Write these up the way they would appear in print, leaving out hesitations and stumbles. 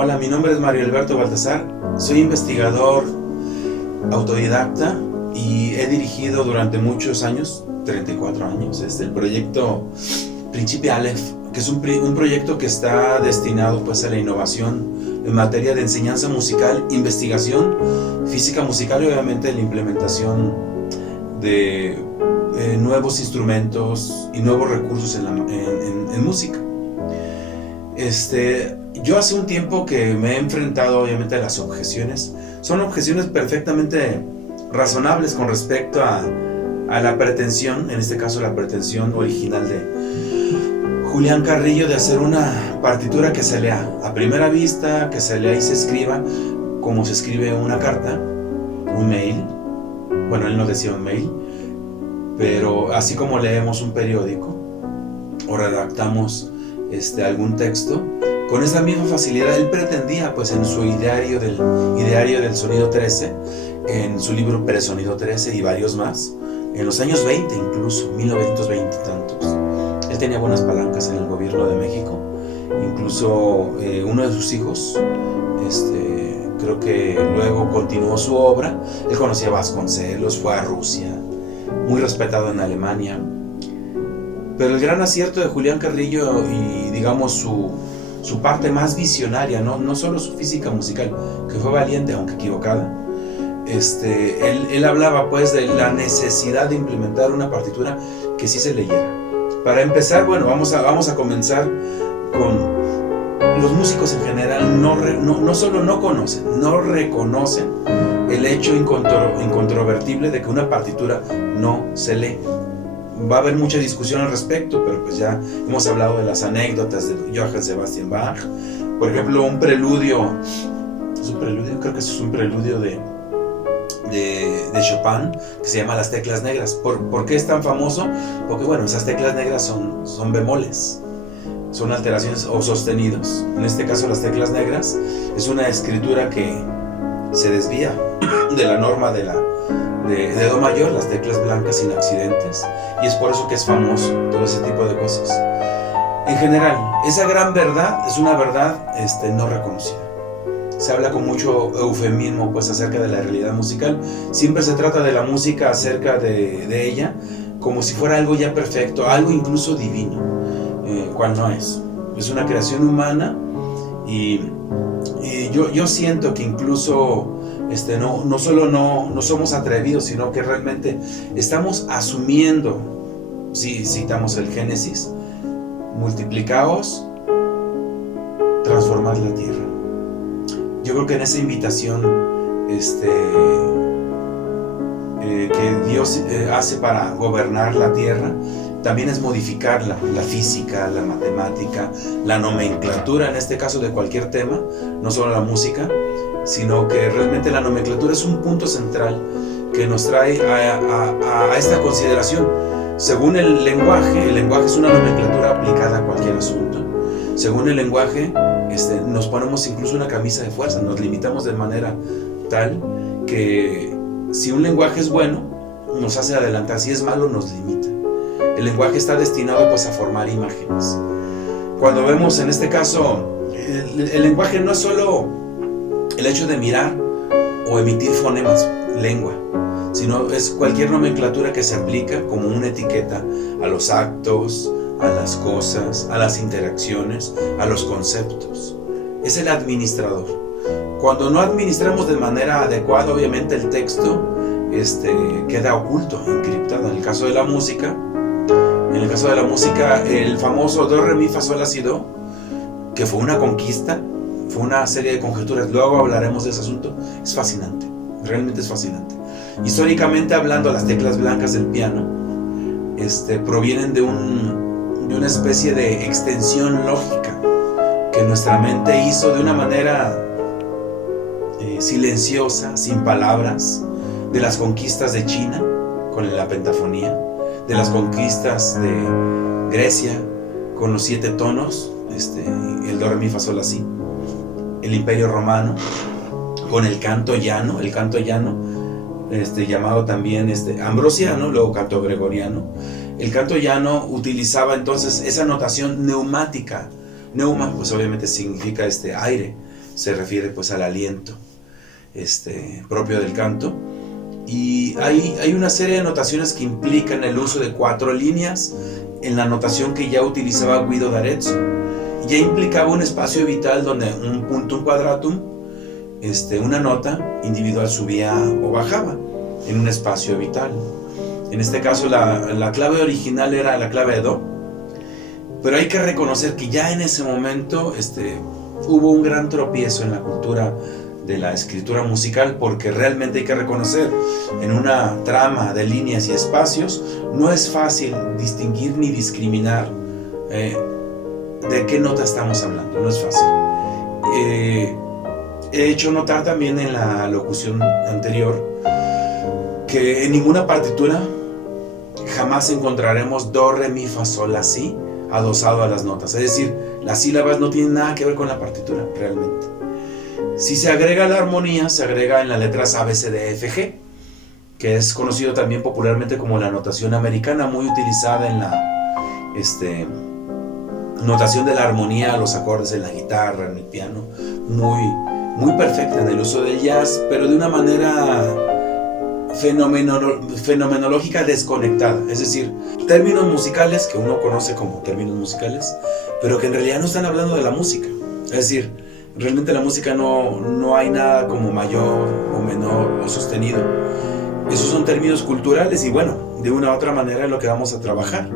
Hola, mi nombre es Mario Alberto Baltasar, soy investigador autodidacta y he dirigido durante muchos años, 34 años, el proyecto Principi Aleph, que es un proyecto que está destinado pues a la innovación en materia de enseñanza musical, investigación, física musical y obviamente la implementación de nuevos instrumentos y nuevos recursos en música. Yo hace un tiempo que me he enfrentado obviamente a las objeciones. Son objeciones perfectamente razonables con respecto a la pretensión, en este caso la pretensión original de Julián Carrillo de hacer una partitura que se lea a primera vista, que se lea y se escriba como se escribe una carta, un mail. Bueno, él no decía un mail, pero así como leemos un periódico o redactamos algún texto, con esa misma facilidad él pretendía, pues en su ideario del Sonido 13, en su libro Presonido 13 y varios más, en los años 20 incluso, 1920 y tantos, él tenía buenas palancas en el gobierno de México. Incluso uno de sus hijos, creo que luego continuó su obra. Él conocía a Vasconcelos, fue a Rusia, muy respetado en Alemania. Pero el gran acierto de Julián Carrillo y digamos su parte más visionaria, no solo su física musical, que fue valiente aunque equivocada, él hablaba pues de la necesidad de implementar una partitura que sí se leyera. Para empezar, bueno, vamos a comenzar con los músicos en general. No solo no conocen, no reconocen el hecho incontrovertible de que una partitura no se lee. Va a haber mucha discusión al respecto, pero pues ya hemos hablado de las anécdotas de Johann Sebastian Bach. Por ejemplo, un preludio, creo que es un preludio de Chopin, que se llama Las Teclas Negras. ¿Por qué es tan famoso? Porque bueno, esas teclas negras son bemoles, son alteraciones o sostenidos. En este caso las teclas negras es una escritura que se desvía de la norma de Do mayor, las teclas blancas sin accidentes, y es por eso que es famoso todo ese tipo de cosas. En general, esa gran verdad es una verdad no reconocida. Se habla con mucho eufemismo pues acerca de la realidad musical. Siempre se trata de la música, acerca de ella, como si fuera algo ya perfecto, algo incluso divino, cual no es. Es una creación humana y yo siento que incluso no solo no somos atrevidos, sino que realmente estamos asumiendo, si citamos el Génesis, multiplicaos, transformad la tierra. Yo creo que en esa invitación que Dios hace para gobernar la tierra, también es modificar la física, la matemática, la nomenclatura, en este caso de cualquier tema, no solo la música, sino que realmente la nomenclatura es un punto central que nos trae a esta consideración. Según el lenguaje es una nomenclatura aplicada a cualquier asunto. Según el lenguaje, nos ponemos incluso una camisa de fuerza, nos limitamos de manera tal que si un lenguaje es bueno, nos hace adelantar, si es malo, nos limita. El lenguaje está destinado pues a formar imágenes. Cuando vemos en este caso, el lenguaje no es solo el hecho de mirar o emitir fonemas, lengua, sino es cualquier nomenclatura que se aplica como una etiqueta a los actos, a las cosas, a las interacciones, a los conceptos. Es el administrador. Cuando no administramos de manera adecuada, obviamente el texto queda oculto, encriptado. En el caso de la música, el famoso do, re, mi, fa, sol, la, si, do, que fue una conquista, fue una serie de conjeturas, luego hablaremos de ese asunto, es fascinante, realmente es fascinante. Históricamente hablando, las teclas blancas del piano provienen de una especie de extensión lógica que nuestra mente hizo de una manera silenciosa, sin palabras, de las conquistas de China con la pentafonía, de las conquistas de Grecia con los 7 tonos, el do, re, mi, fa, sol, la, si, el Imperio Romano con el canto llano, llamado también ambrosiano, luego canto gregoriano. El canto llano utilizaba entonces esa notación neumática. Neuma pues obviamente significa aire, se refiere pues al aliento propio del canto. Y hay una serie de notaciones que implican el uso de 4 líneas en la notación que ya utilizaba Guido d'Arezzo. Ya implicaba un espacio vital donde un puntum quadratum, una nota individual subía o bajaba en un espacio vital. En este caso la clave original era la clave de Do, pero hay que reconocer que ya en ese momento hubo un gran tropiezo en la cultura de la escritura musical, porque realmente hay que reconocer, en una trama de líneas y espacios no es fácil distinguir ni discriminar de qué nota estamos hablando, no es fácil. He hecho notar también en la locución anterior que en ninguna partitura jamás encontraremos do, re, mi, fa, sol, la, si adosado a las notas, es decir, las sílabas no tienen nada que ver con la partitura realmente. Si se agrega la armonía, se agrega en las letras A, B, C, D, F, G, que es conocido también popularmente como la notación americana, muy utilizada en la notación de la armonía, los acordes en la guitarra, en el piano, muy perfecta en el uso del jazz, pero de una manera fenomenológica desconectada, es decir, términos musicales que uno conoce como términos musicales, pero que en realidad no están hablando de la música, es decir, realmente la música no hay nada como mayor o menor o sostenido. Esos son términos culturales y bueno, de una u otra manera es lo que vamos a trabajar.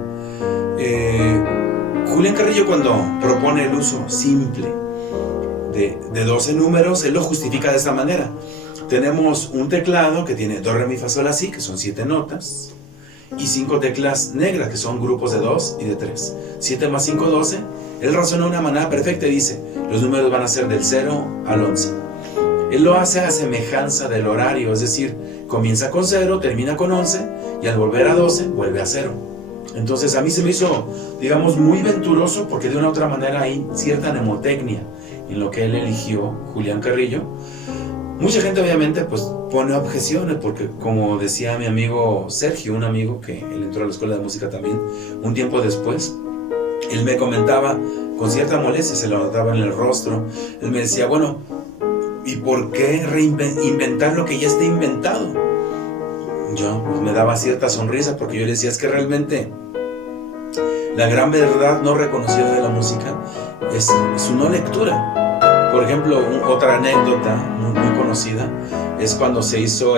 Julián Carrillo, cuando propone el uso simple de 12 números, él lo justifica de esta manera. Tenemos un teclado que tiene do, re, mi, fa, sol, la, si, que son 7 notas, y 5 teclas negras, que son grupos de 2 y de 3. 7 más 5, 12. Él razona de una manera perfecta y dice, los números van a ser del 0 al 11. Él lo hace a semejanza del horario, es decir, comienza con 0, termina con 11, y al volver a 12, vuelve a 0. Entonces a mí se me hizo, digamos, muy venturoso, porque de una u otra manera hay cierta mnemotecnia en lo que él eligió, Julián Carrillo. Mucha gente obviamente pues pone objeciones, porque como decía mi amigo Sergio, un amigo que él entró a la escuela de música también, un tiempo después, él me comentaba con cierta molestia, se lo notaba en el rostro, él me decía, bueno, ¿y por qué inventar lo que ya está inventado? Yo pues, me daba cierta sonrisa, porque yo le decía, es que realmente la gran verdad no reconocida de la música es su no lectura. Por ejemplo, otra anécdota muy conocida es cuando se hizo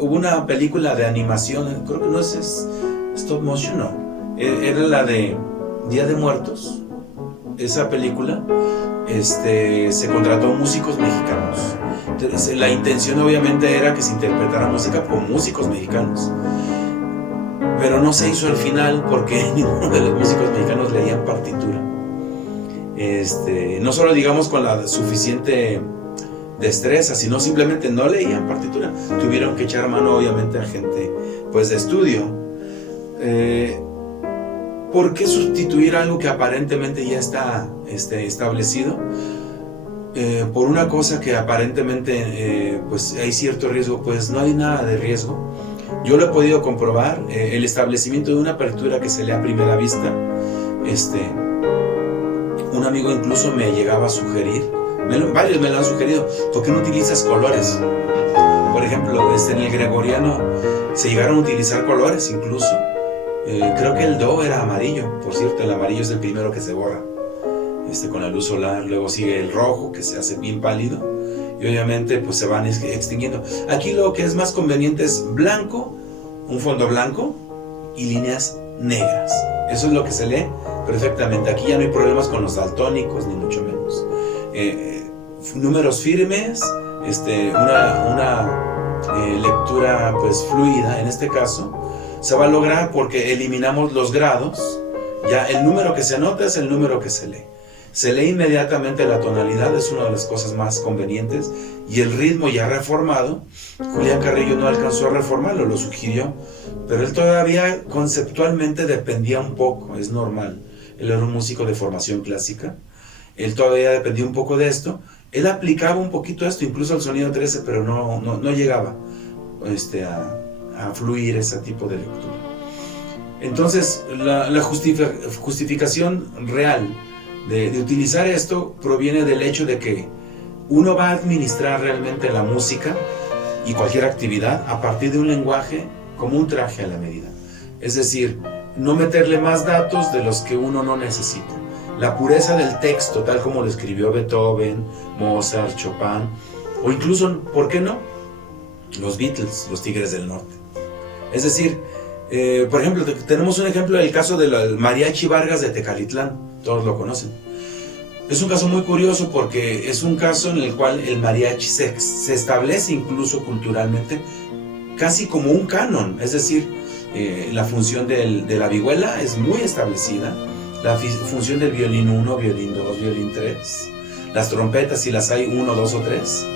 hubo una película de animación, creo que no es stop motion, no, era la de Día de Muertos. Esa película se contrató músicos mexicanos. Entonces, la intención obviamente era que se interpretara música por músicos mexicanos, pero no se hizo al final porque ninguno de los músicos mexicanos leían partitura. No solo digamos con la suficiente destreza, sino simplemente no leían partitura. Tuvieron que echar mano obviamente a gente pues de estudio. ¿Por qué sustituir algo que aparentemente ya está establecido por una cosa que aparentemente pues hay cierto riesgo? Pues no hay nada de riesgo. Yo lo he podido comprobar. El establecimiento de una partitura que se lee a primera vista, un amigo incluso me llegaba a sugerir, varios me lo han sugerido, ¿por qué no utilizas colores? Por ejemplo, en el gregoriano se llegaron a utilizar colores incluso. Creo que el do era amarillo, por cierto, el amarillo es el primero que se borra con la luz solar. Luego sigue el rojo, que se hace bien pálido, y obviamente pues se van extinguiendo. Aquí lo que es más conveniente es blanco, un fondo blanco y líneas negras. Eso es lo que se lee perfectamente. Aquí ya no hay problemas con los daltónicos, ni mucho menos. Números firmes, una lectura pues fluida, en este caso se va a lograr porque eliminamos los grados. Ya el número que se nota es el número que se lee. Se lee inmediatamente la tonalidad, es una de las cosas más convenientes, y el ritmo ya reformado. Julián Carrillo no alcanzó a reformarlo, lo sugirió, pero él todavía conceptualmente dependía un poco, es normal. Él era un músico de formación clásica, él todavía dependía un poco de esto. Él aplicaba un poquito esto, incluso al sonido 13, pero no llegaba a fluir ese tipo de lectura. Entonces, la justificación real de utilizar esto proviene del hecho de que uno va a administrar realmente la música y cualquier actividad a partir de un lenguaje como un traje a la medida. Es decir, no meterle más datos de los que uno no necesita. La pureza del texto, tal como lo escribió Beethoven, Mozart, Chopin, o incluso, ¿por qué no?, los Beatles, los Tigres del Norte. Es decir, por ejemplo, tenemos un ejemplo del caso del Mariachi Vargas de Tecalitlán, todos lo conocen. Es un caso muy curioso porque es un caso en el cual el mariachi se establece incluso culturalmente casi como un canon, es decir, la función de la vihuela es muy establecida, la función del violín 1, violín 2, violín 3, las trompetas si las hay 1, 2 o 3,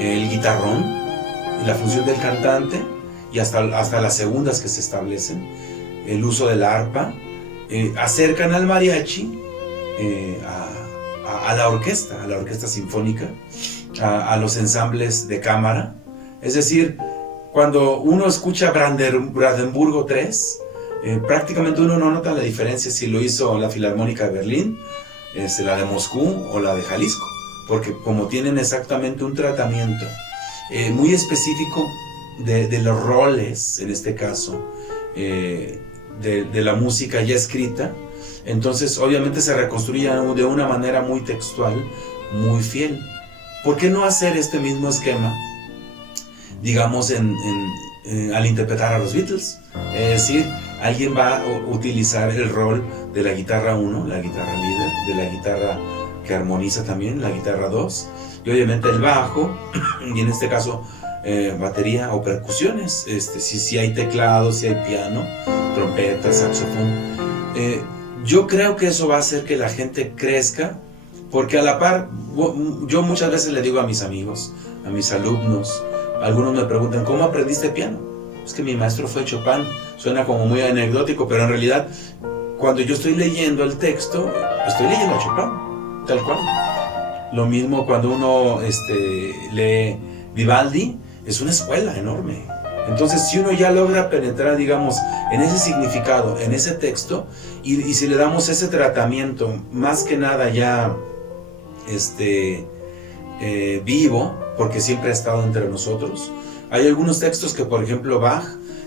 el guitarrón, la función del cantante y hasta las segundas que se establecen, el uso de la arpa, acercan al mariachi a la orquesta sinfónica, a los ensambles de cámara. Es decir, cuando uno escucha Brandenburgo 3, prácticamente uno no nota la diferencia si lo hizo la Filarmónica de Berlín, la de Moscú o la de Jalisco, porque como tienen exactamente un tratamiento muy específico de los roles, en este caso, de la música ya escrita, entonces obviamente se reconstruye de una manera muy textual, muy fiel. ¿Por qué no hacer este mismo esquema, digamos, al interpretar a los Beatles? Es decir, alguien va a utilizar el rol de la guitarra 1, la guitarra líder, de la guitarra que armoniza también, la guitarra 2, y obviamente el bajo, y en este caso batería o percusiones, si hay teclado, si hay piano, trompeta, saxofón. Yo creo que eso va a hacer que la gente crezca, porque a la par, yo muchas veces le digo a mis amigos, a mis alumnos, algunos me preguntan, ¿cómo aprendiste piano? Es que mi maestro fue Chopin. Suena como muy anecdótico, pero en realidad, cuando yo estoy leyendo el texto, estoy leyendo a Chopin, tal cual. Lo mismo cuando uno lee Vivaldi, es una escuela enorme. Entonces, si uno ya logra penetrar, digamos, en ese significado, en ese texto, y si le damos ese tratamiento, más que nada ya vivo, porque siempre ha estado entre nosotros. Hay algunos textos que, por ejemplo, Bach,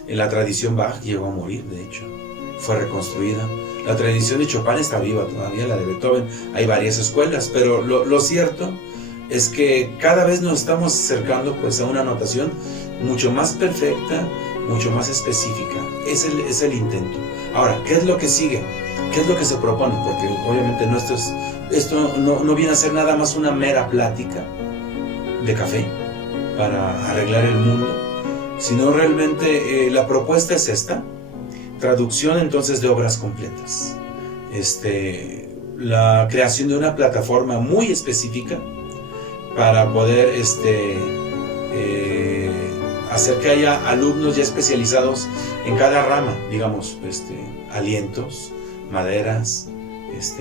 en la tradición Bach llegó a morir, de hecho, fue reconstruida. La tradición de Chopin está viva todavía, la de Beethoven, hay varias escuelas, pero lo cierto es que cada vez nos estamos acercando pues a una notación mucho más perfecta, mucho más específica. Es el intento. Ahora, ¿qué es lo que sigue? ¿Qué es lo que se propone? Porque obviamente esto no viene a ser nada más una mera plática de café para arreglar el mundo, sino realmente la propuesta es esta: traducción entonces de obras completas, la creación de una plataforma muy específica para poder hacer que haya alumnos ya especializados en cada rama, digamos, alientos, maderas,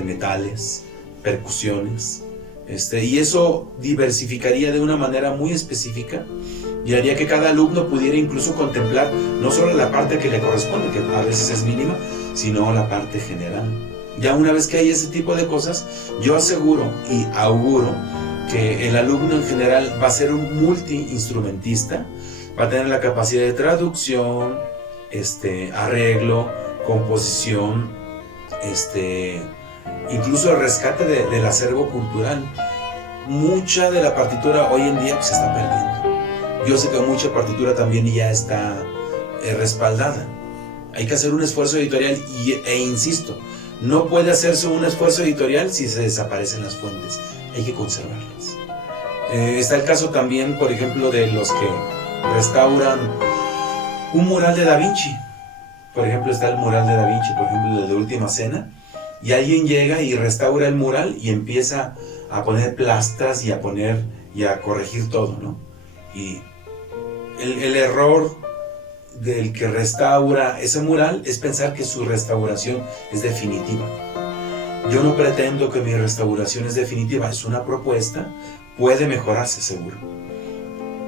metales, percusiones, y eso diversificaría de una manera muy específica y haría que cada alumno pudiera incluso contemplar no solo la parte que le corresponde, que a veces es mínima, sino la parte general. Ya una vez que hay ese tipo de cosas, yo aseguro y auguro que el alumno en general va a ser un multiinstrumentista, va a tener la capacidad de traducción, arreglo, composición, incluso el rescate del acervo cultural. Mucha de la partitura hoy en día se está perdiendo. Yo sé que mucha partitura también ya está respaldada. Hay que hacer un esfuerzo editorial e insisto, no puede hacerse un esfuerzo editorial si se desaparecen las fuentes. Hay que conservarlas. Está el caso también, por ejemplo, de los que restauran un mural de Da Vinci. Por ejemplo, está el mural de Da Vinci, por ejemplo, de La Última Cena, y alguien llega y restaura el mural y empieza a poner plastras y a corregir todo, ¿no? Y el error del que restaura ese mural es pensar que su restauración es definitiva. Yo no pretendo que mi restauración es definitiva, es una propuesta, puede mejorarse seguro.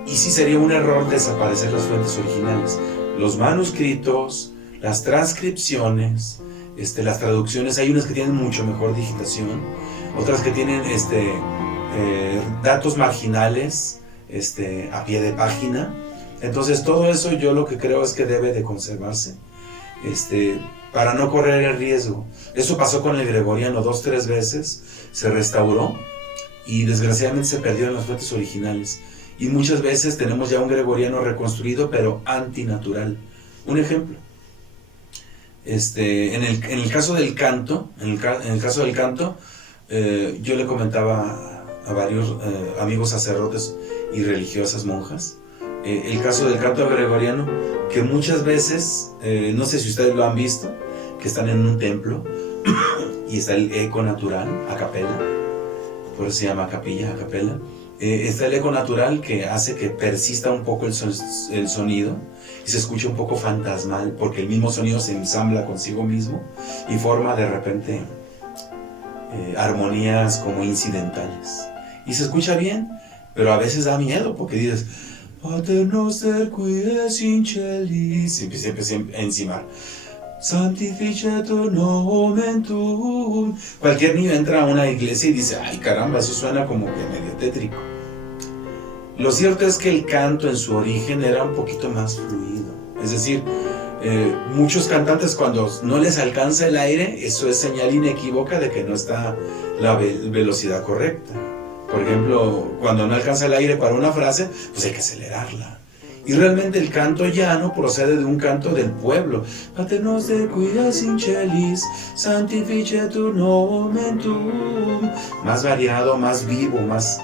Y sí sería un error desaparecer las fuentes originales, los manuscritos, las transcripciones, las traducciones. Hay unas que tienen mucho mejor digitación, otras que tienen datos marginales a pie de página. Entonces todo eso yo lo que creo es que debe de conservarse para no correr el riesgo. Eso pasó con el gregoriano 2-3 veces, se restauró y desgraciadamente se perdieron las fuentes originales. Y muchas veces tenemos ya un gregoriano reconstruido, pero antinatural. Un ejemplo, en el caso del canto, yo le comentaba a varios amigos sacerdotes y religiosas monjas, el caso del canto gregoriano, que muchas veces, no sé si ustedes lo han visto, que están en un templo y está el eco natural, a capela, por eso se llama capilla, a capela. Está el eco natural que hace que persista un poco el sonido y se escucha un poco fantasmal, porque el mismo sonido se ensambla consigo mismo y forma de repente armonías como incidentales. Y se escucha bien, pero a veces da miedo, porque dices, Pater noster qui es in celis, y empieza a encimar. Santificetur nomen tuum. Cualquier niño entra a una iglesia y dice, ay caramba, eso suena como que medio tétrico. Lo cierto es que el canto en su origen era un poquito más fluido. Es decir, muchos cantantes, cuando no les alcanza el aire, eso es señal inequívoca de que no está la velocidad correcta. Por ejemplo, cuando no alcanza el aire para una frase, pues hay que acelerarla. Y realmente el canto llano procede de un canto del pueblo. Pater noster qui es in celis, sanctificetur nomen tuum. Más variado, más vivo, más...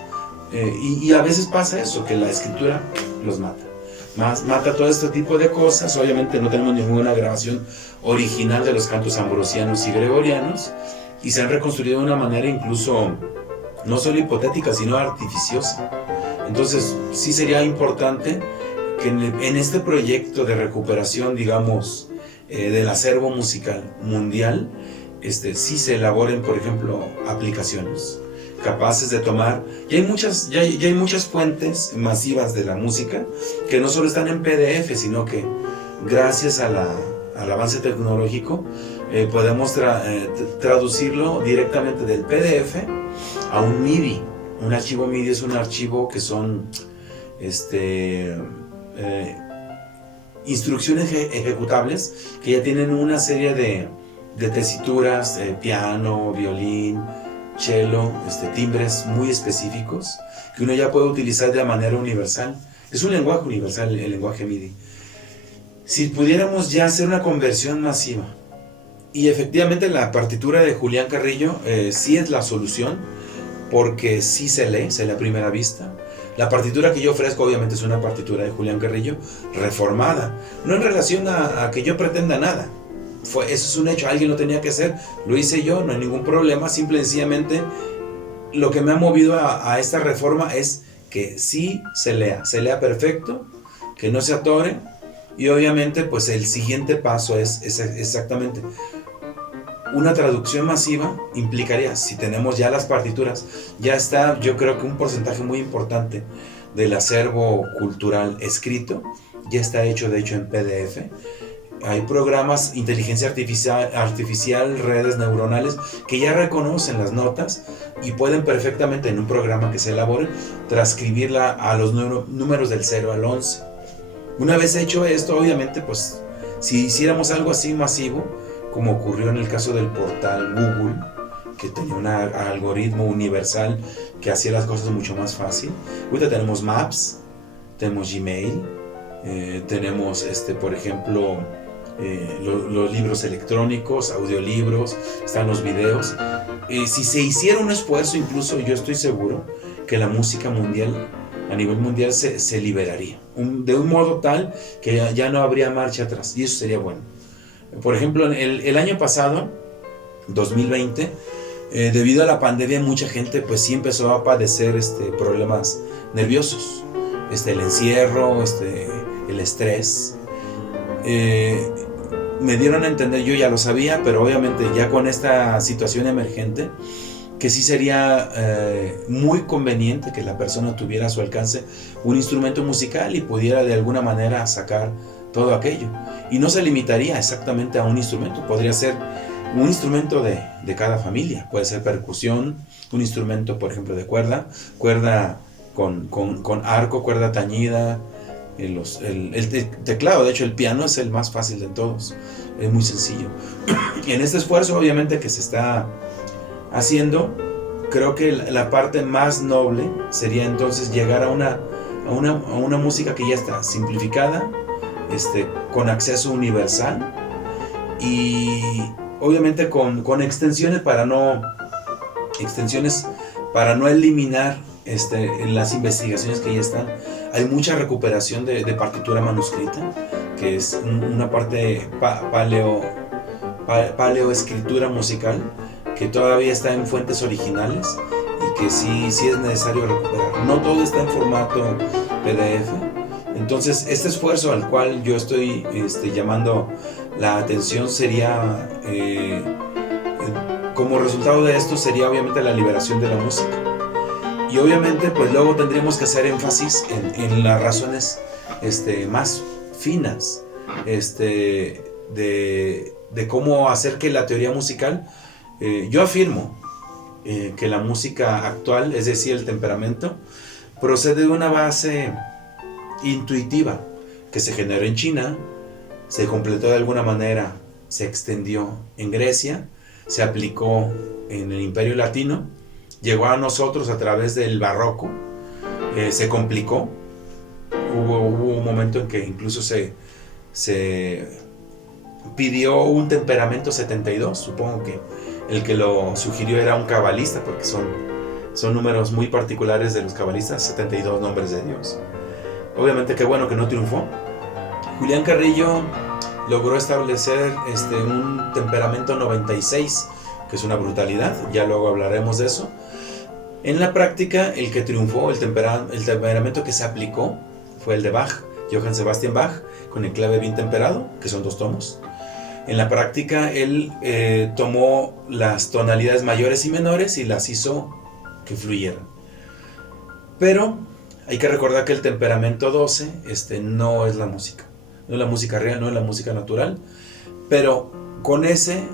y a veces pasa eso, que la escritura los mata. Mata todo este tipo de cosas. Obviamente no tenemos ninguna grabación original de los cantos ambrosianos y gregorianos, y se han reconstruido de una manera incluso no solo hipotética, sino artificiosa. Entonces sí sería importante que en este proyecto de recuperación, digamos, del acervo musical mundial, sí se elaboren, por ejemplo, aplicaciones capaces de tomar. Ya hay muchas fuentes masivas de la música que no solo están en PDF, sino que gracias al avance tecnológico podemos traducirlo directamente del PDF a un MIDI. Un archivo MIDI es un archivo que son instrucciones ejecutables que ya tienen una serie de tesituras, piano, violín, cello, timbres muy específicos que uno ya puede utilizar de manera universal. Es un lenguaje universal, el lenguaje MIDI. Si pudiéramos ya hacer una conversión masiva, y efectivamente la partitura de Julián Carrillo sí es la solución, porque sí se lee a primera vista. La partitura que yo ofrezco obviamente es una partitura de Julián Carrillo reformada, no en relación a que yo pretenda nada. Eso es un hecho, alguien lo tenía que hacer, lo hice yo, no hay ningún problema. Simple y sencillamente lo que me ha movido a esta reforma es que sí se lea perfecto, que no se atore, y obviamente pues el siguiente paso es exactamente una traducción masiva. Implicaría, si tenemos ya las partituras, ya está, yo creo que un porcentaje muy importante del acervo cultural escrito ya está hecho, de hecho, en PDF. Hay programas, inteligencia artificial, redes neuronales que ya reconocen las notas y pueden perfectamente, en un programa que se elabore, transcribirla a los números del 0 al 11. Una vez hecho esto, obviamente, pues si hiciéramos algo así masivo, como ocurrió en el caso del portal Google, que tenía un algoritmo universal que hacía las cosas mucho más fácil. Ahorita tenemos Maps, tenemos Gmail, tenemos por ejemplo los libros electrónicos, audiolibros, están los videos. Si se hiciera un esfuerzo, incluso yo estoy seguro que la música mundial, a nivel mundial, se liberaría de un modo tal que ya no habría marcha atrás, y eso sería bueno. Por ejemplo, el año pasado, 2020, debido a la pandemia, mucha gente pues sí empezó a padecer problemas nerviosos, el encierro, el estrés. Me dieron a entender, yo ya lo sabía, pero obviamente ya con esta situación emergente, que sí sería muy conveniente que la persona tuviera a su alcance un instrumento musical y pudiera de alguna manera sacar todo aquello. Y no se limitaría exactamente a un instrumento, podría ser un instrumento de cada familia. Puede ser percusión, un instrumento, por ejemplo, de cuerda con arco, cuerda tañida, el teclado. De hecho, el piano es el más fácil de todos, es muy sencillo. En este esfuerzo, obviamente, que se está haciendo, creo que la parte más noble sería entonces llegar a una música que ya está simplificada, con acceso universal, y obviamente con extensiones para no eliminar las investigaciones que ya están. Hay mucha recuperación de partitura manuscrita, que es una parte paleoescritura musical, que todavía está en fuentes originales y que sí es necesario recuperar. No todo está en formato PDF. Entonces, este esfuerzo al cual yo estoy llamando la atención sería, como resultado de esto, sería obviamente la liberación de la música. Y obviamente, pues luego tendríamos que hacer énfasis en las razones más finas de cómo hacer que la teoría musical, yo afirmo que la música actual, es decir, el temperamento, procede de una base intuitiva que se generó en China, se completó de alguna manera, se extendió en Grecia, se aplicó en el Imperio Latino, llegó a nosotros a través del barroco, se complicó, hubo un momento en que incluso se pidió un temperamento 72, supongo que el que lo sugirió era un cabalista, porque son números muy particulares de los cabalistas, 72 nombres de Dios. Obviamente, qué bueno que no triunfó. Julián Carrillo logró establecer un temperamento 96, que es una brutalidad, ya luego hablaremos de eso. En la práctica, el que triunfó, el temperamento que se aplicó, fue el de Bach, Johann Sebastian Bach, con el clave bien temperado, que son 2 tomos. En la práctica, él tomó las tonalidades mayores y menores y las hizo que fluyeran. Pero hay que recordar que el temperamento 12 no es la música. No es la música real, no es la música natural. Pero con ese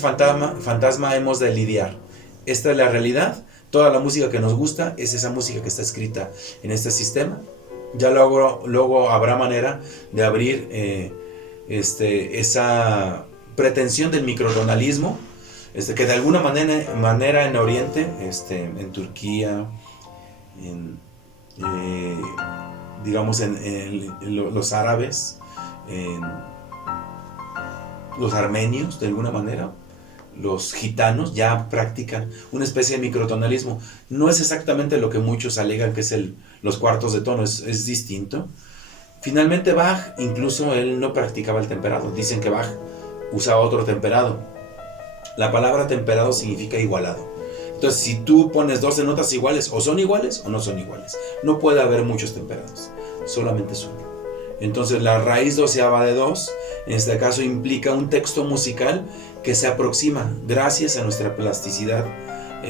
fantasma hemos de lidiar. Esta es la realidad. Toda la música que nos gusta es esa música que está escrita en este sistema. Ya luego habrá manera de abrir esa pretensión del microtonalismo, que de alguna manera en Oriente, en Turquía, digamos en los árabes, en los armenios, de alguna manera, los gitanos ya practican una especie de microtonalismo. No es exactamente lo que muchos alegan que es los cuartos de tono, es distinto. Finalmente Bach, incluso él no practicaba el temperado. Dicen que Bach usaba otro temperado. La palabra temperado significa igualado. Entonces, si tú pones 12 notas iguales, o son iguales o no son iguales. No puede haber muchos temperados, solamente es uno. Entonces, la raíz doceava de 2, en este caso, implica un texto musical que se aproxima, gracias a nuestra plasticidad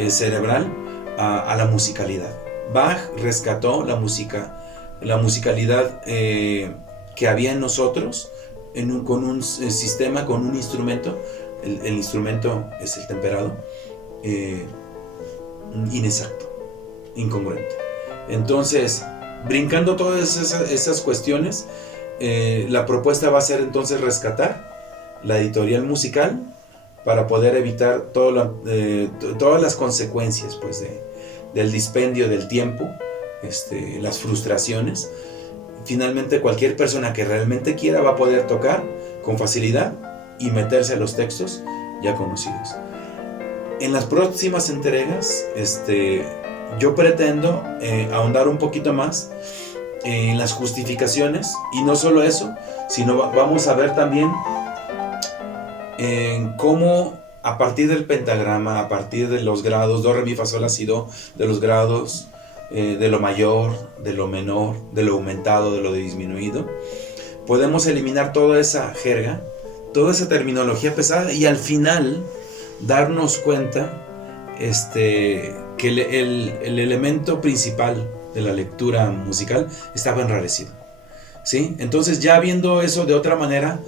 cerebral, a la musicalidad. Bach rescató la musicalidad que había en nosotros con un sistema, con un instrumento. El instrumento es el temperado, inexacto, incongruente. Entonces, brincando todas esas cuestiones, la propuesta va a ser entonces rescatar la editorial musical para poder evitar todas las consecuencias pues, del dispendio del tiempo, las frustraciones. Finalmente, cualquier persona que realmente quiera va a poder tocar con facilidad y meterse a los textos ya conocidos. En las próximas entregas, yo pretendo ahondar un poquito más en las justificaciones, y no solo eso, sino vamos a ver también en cómo a partir del pentagrama, a partir de los grados do, re, mi, fa, sol, la, si, do, de los grados, de lo mayor, de lo menor, de lo aumentado, de lo disminuido, podemos eliminar toda esa jerga, toda esa terminología pesada, y al final darnos cuenta que el elemento principal de la lectura musical estaba enrarecido, ¿sí? Entonces, ya viendo eso de otra manera,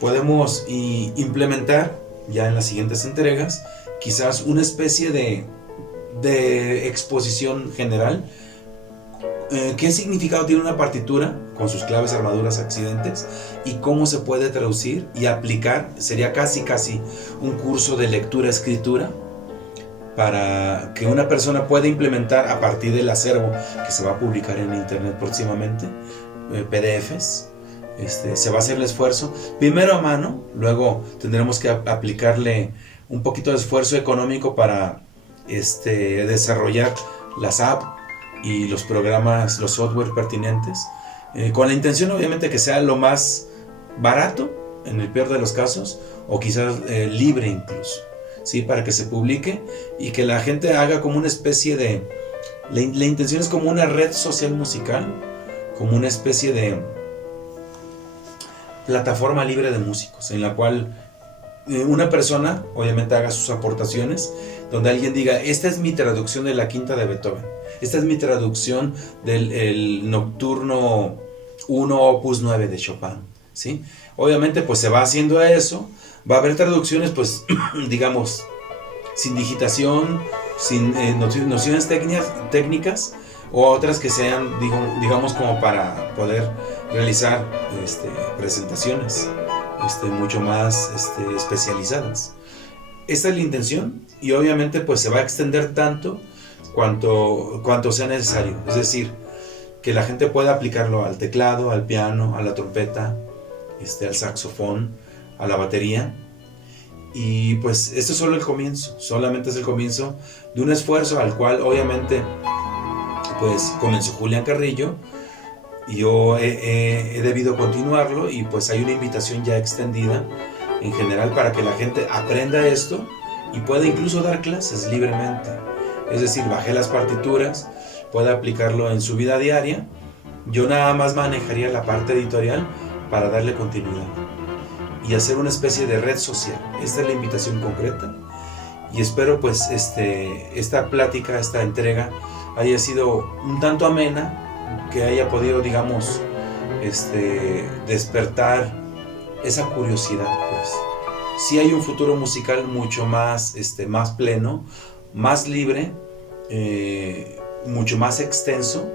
podemos implementar ya en las siguientes entregas, quizás una especie de exposición general. ¿Qué significado tiene una partitura con sus claves, armaduras, accidentes? Y cómo se puede traducir y aplicar. Sería casi un curso de lectura-escritura para que una persona pueda implementar a partir del acervo que se va a publicar en internet próximamente, PDFs. Se va a hacer el esfuerzo, primero a mano, luego tendremos que aplicarle un poquito de esfuerzo económico para desarrollar las apps y los programas, los software pertinentes, con la intención obviamente que sea lo más barato en el peor de los casos, o quizás libre incluso, ¿sí? Para que se publique y que la gente haga como una especie de... La intención es como una red social musical, como una especie de plataforma libre de músicos, en la cual una persona obviamente haga sus aportaciones, donde alguien diga, esta es mi traducción de la quinta de Beethoven, esta es mi traducción del Nocturno 1 Opus 9 de Chopin, ¿sí? Obviamente pues se va haciendo a eso, va a haber traducciones pues digamos sin digitación, sin nociones técnicas, o otras que sean digamos como para poder realizar presentaciones mucho más especializadas. Esta es la intención, y obviamente pues se va a extender tanto cuanto sea necesario, es decir, que la gente pueda aplicarlo al teclado, al piano, a la trompeta, al saxofón, a la batería. Y pues esto es solo el comienzo, solamente es el comienzo de un esfuerzo al cual obviamente pues comenzó Julián Carrillo, y yo he debido continuarlo, y pues hay una invitación ya extendida en general para que la gente aprenda esto y pueda incluso dar clases libremente, es decir, baje las partituras, pueda aplicarlo en su vida diaria. Yo nada más manejaría la parte editorial para darle continuidad y hacer una especie de red social. Esta es la invitación concreta, y espero pues esta plática, esta entrega haya sido un tanto amena, que haya podido digamos despertar esa curiosidad. Pues sí hay un futuro musical mucho más más pleno, más libre, mucho más extenso,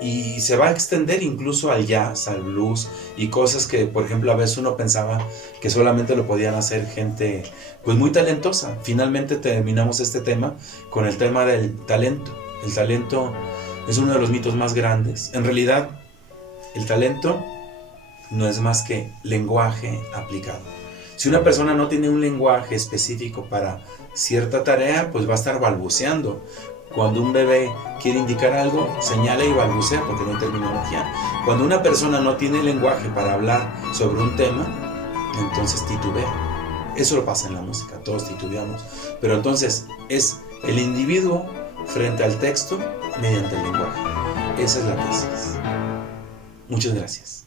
y se va a extender incluso al jazz, al blues, y cosas que por ejemplo a veces uno pensaba que solamente lo podían hacer gente pues muy talentosa. Finalmente terminamos este tema con el tema del talento. El talento es uno de los mitos más grandes. En realidad el talento no es más que lenguaje aplicado. Si una persona no tiene un lenguaje específico para cierta tarea, pues va a estar balbuceando. Cuando un bebé quiere indicar algo, señala y balbucea porque no hay terminología. Cuando una persona no tiene lenguaje para hablar sobre un tema, entonces titubea. Eso lo pasa en la música, todos titubeamos. Pero entonces es el individuo frente al texto mediante el lenguaje. Esa es la tesis. Muchas gracias.